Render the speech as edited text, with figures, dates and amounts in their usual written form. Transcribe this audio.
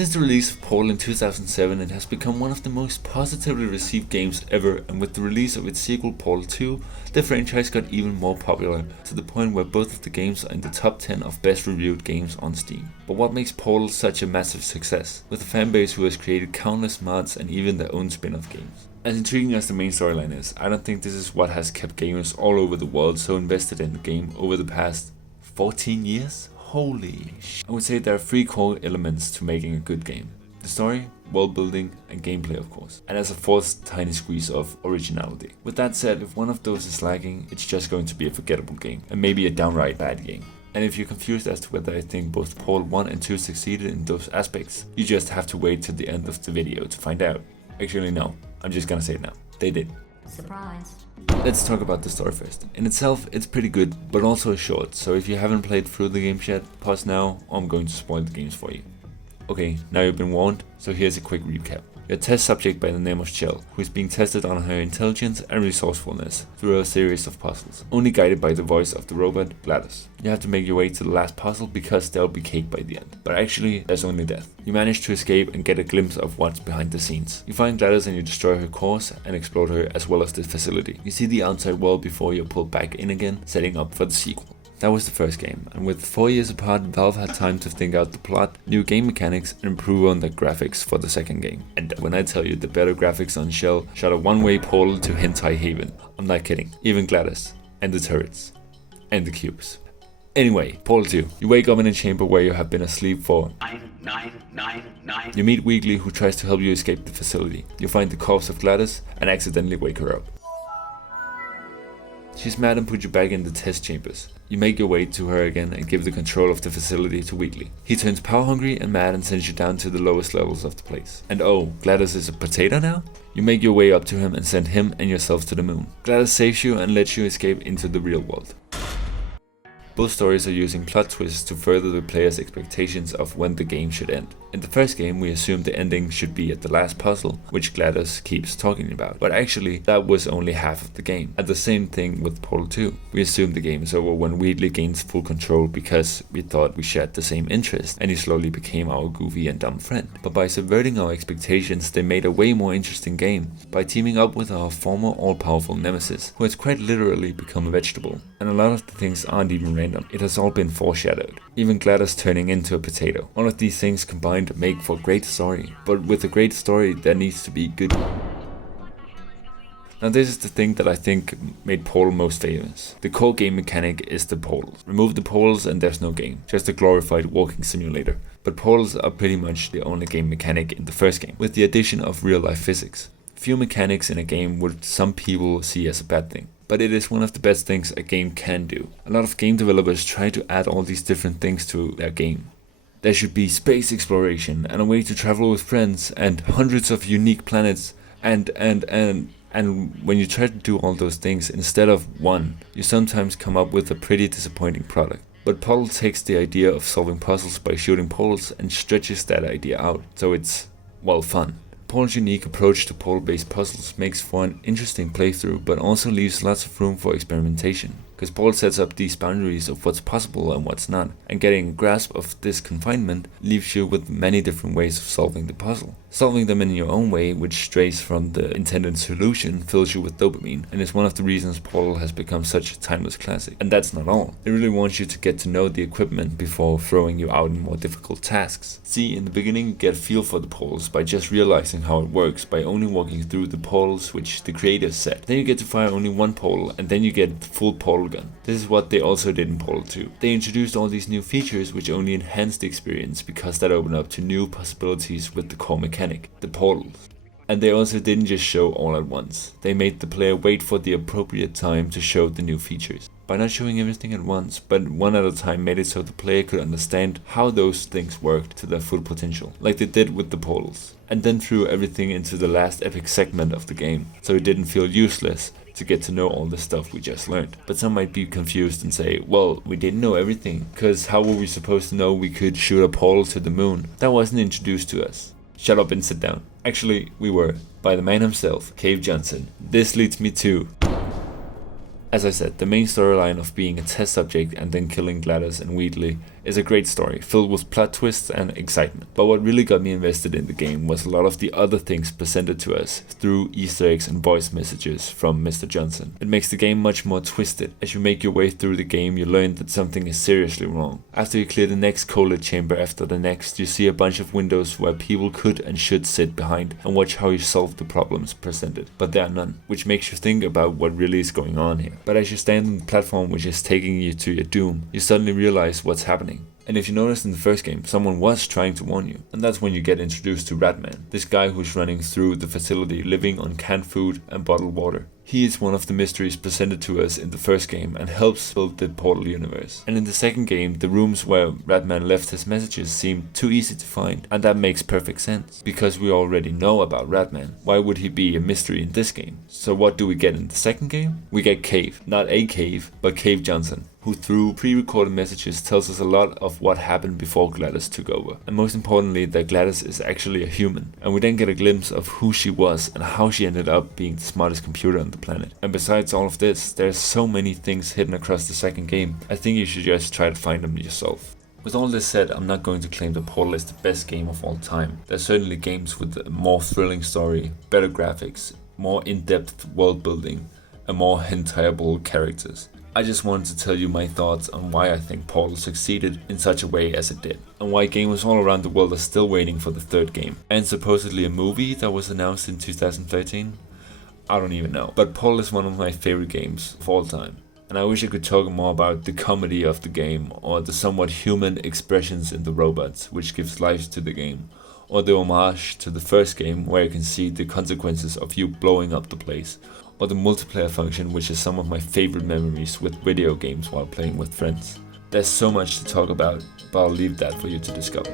Since the release of Portal in 2007, it has become one of the most positively received games ever, and with the release of its sequel Portal 2, the franchise got even more popular, to the point where both of the games are in the top 10 of best reviewed games on Steam. But what makes Portal such a massive success, with a fanbase who has created countless mods and even their own spin-off games? As intriguing as the main storyline is, I don't think this is what has kept gamers all over the world so invested in the game over the past 14 years? Holy sh! I would say there are 3 core elements to making a good game. The story, world building, and gameplay of course. And as a 4th tiny squeeze of originality. With that said, if one of those is lacking, it's just going to be a forgettable game, and maybe a downright bad game. And if you're confused as to whether I think both Portal 1 and 2 succeeded in those aspects, you just have to wait till the end of the video to find out. Actually no, I'm just gonna say it now. They did. Surprise. Let's talk about the story first. In itself, it's pretty good, but also short, so if you haven't played through the game yet, pause now, or I'm going to spoil the games for you. Okay, now you've been warned, so here's a quick recap. You're a test subject by the name of Chell, who is being tested on her intelligence and resourcefulness through a series of puzzles, only guided by the voice of the robot GLaDOS. You have to make your way to the last puzzle because there'll be cake by the end, but actually there's only death. You manage to escape and get a glimpse of what's behind the scenes. You find GLaDOS and you destroy her cores and explode her as well as the facility. You see the outside world before you're pulled back in again, setting up for the sequel. That was the first game, and with 4 years apart, Valve had time to think out the plot, new game mechanics, and improve on the graphics for the second game. And when I tell you the better graphics on Chell shot a one-way portal to Hentai Haven, I'm not kidding. Even GLaDOS, and the turrets, and the cubes. Anyway, Portal 2. You wake up in a chamber where you have been asleep for 9. You meet Weekly, who tries to help you escape the facility. You find the corpse of GLaDOS and accidentally wake her up. She's mad and put you back in the test chambers. You make your way to her again and give the control of the facility to Weekly. He turns power hungry and mad and sends you down to the lowest levels of the place. And oh, GLaDOS is a potato now? You make your way up to him and send him and yourself to the moon. GLaDOS saves you and lets you escape into the real world. Both stories are using plot twists to further the player's expectations of when the game should end. In the first game, we assumed the ending should be at the last puzzle, which GLaDOS keeps talking about, but actually that was only half of the game. And the same thing with Portal 2. We assumed the game is over when Wheatley gains full control because we thought we shared the same interest, and he slowly became our goofy and dumb friend. But by subverting our expectations, they made a way more interesting game, by teaming up with our former all-powerful nemesis, who has quite literally become a vegetable. And a lot of the things aren't even random, it has all been foreshadowed. Even GLaDOS turning into a potato. All of these things combined make for a great story, but with a great story there needs to be good. Now this is the thing that I think made Portal most famous. The core game mechanic is the portals. Remove the portals and there's no game, just a glorified walking simulator. But portals are pretty much the only game mechanic in the first game, with the addition of real life physics. Few mechanics in a game would some people see as a bad thing, but it is one of the best things a game can do. A lot of game developers try to add all these different things to their game. There should be space exploration and a way to travel with friends and hundreds of unique planets and when you try to do all those things instead of one, you sometimes come up with a pretty disappointing product. But Portal takes the idea of solving puzzles by shooting portals and stretches that idea out, so it's, well, fun. Portal's unique approach to portal-based puzzles makes for an interesting playthrough, but also leaves lots of room for experimentation, because Portal sets up these boundaries of what's possible and what's not, and getting a grasp of this confinement leaves you with many different ways of solving the puzzle. Solving them in your own way, which strays from the intended solution, fills you with dopamine, and is one of the reasons Portal has become such a timeless classic. And that's not all. It really wants you to get to know the equipment before throwing you out in more difficult tasks. See, in the beginning you get a feel for the portals by just realizing how it works, by only walking through the portals which the creators set. Then you get to fire only one portal, and then you get the full portal gun. This is what they also did in Portal 2. They introduced all these new features which only enhanced the experience, because that opened up to new possibilities with the core mechanic, the portals. And they also didn't just show all at once. They made the player wait for the appropriate time to show the new features. By not showing everything at once, but one at a time, made it so the player could understand how those things worked to their full potential, like they did with the portals. And then threw everything into the last epic segment of the game, so it didn't feel useless to get to know all the stuff we just learned. But some might be confused and say, well, we didn't know everything, because how were we supposed to know we could shoot a portal to the moon? That wasn't introduced to us. Shut up and sit down. Actually, we were, by the man himself, Cave Johnson. This leads me to... As I said, the main storyline of being a test subject and then killing GLaDOS and Wheatley It's a great story, filled with plot twists and excitement. But what really got me invested in the game was a lot of the other things presented to us through Easter eggs and voice messages from Mr. Johnson. It makes the game much more twisted. As you make your way through the game, you learn that something is seriously wrong. After you clear the next Kolet chamber after the next, you see a bunch of windows where people could and should sit behind and watch how you solve the problems presented. But there are none, which makes you think about what really is going on here. But as you stand on the platform which is taking you to your doom, you suddenly realize what's happening. And if you noticed in the first game, someone was trying to warn you. And that's when you get introduced to Ratman, this guy who's running through the facility living on canned food and bottled water. He is one of the mysteries presented to us in the first game and helps build the Portal universe. And in the second game, the rooms where Ratman left his messages seem too easy to find, and that makes perfect sense, because we already know about Ratman. Why would he be a mystery in this game? So what do we get in the second game? We get Cave. Not a Cave, but Cave Johnson, who through pre-recorded messages tells us a lot of what happened before GLaDOS took over. And most importantly, that GLaDOS is actually a human. And we then get a glimpse of who she was and how she ended up being the smartest computer on the planet. And besides all of this, there's so many things hidden across the second game. I think you should just try to find them yourself. With all this said, I'm not going to claim that Portal is the best game of all time. There's certainly games with a more thrilling story, better graphics, more in-depth world building, and more hentaiable characters. I just wanted to tell you my thoughts on why I think Portal succeeded in such a way as it did, and why gamers all around the world are still waiting for the third game, and supposedly a movie that was announced in 2013? I don't even know. But Portal is one of my favorite games of all time, and I wish I could talk more about the comedy of the game, or the somewhat human expressions in the robots, which gives life to the game, or the homage to the first game where you can see the consequences of you blowing up the place, or the multiplayer function, which is some of my favorite memories with video games while playing with friends. There's so much to talk about, but I'll leave that for you to discover.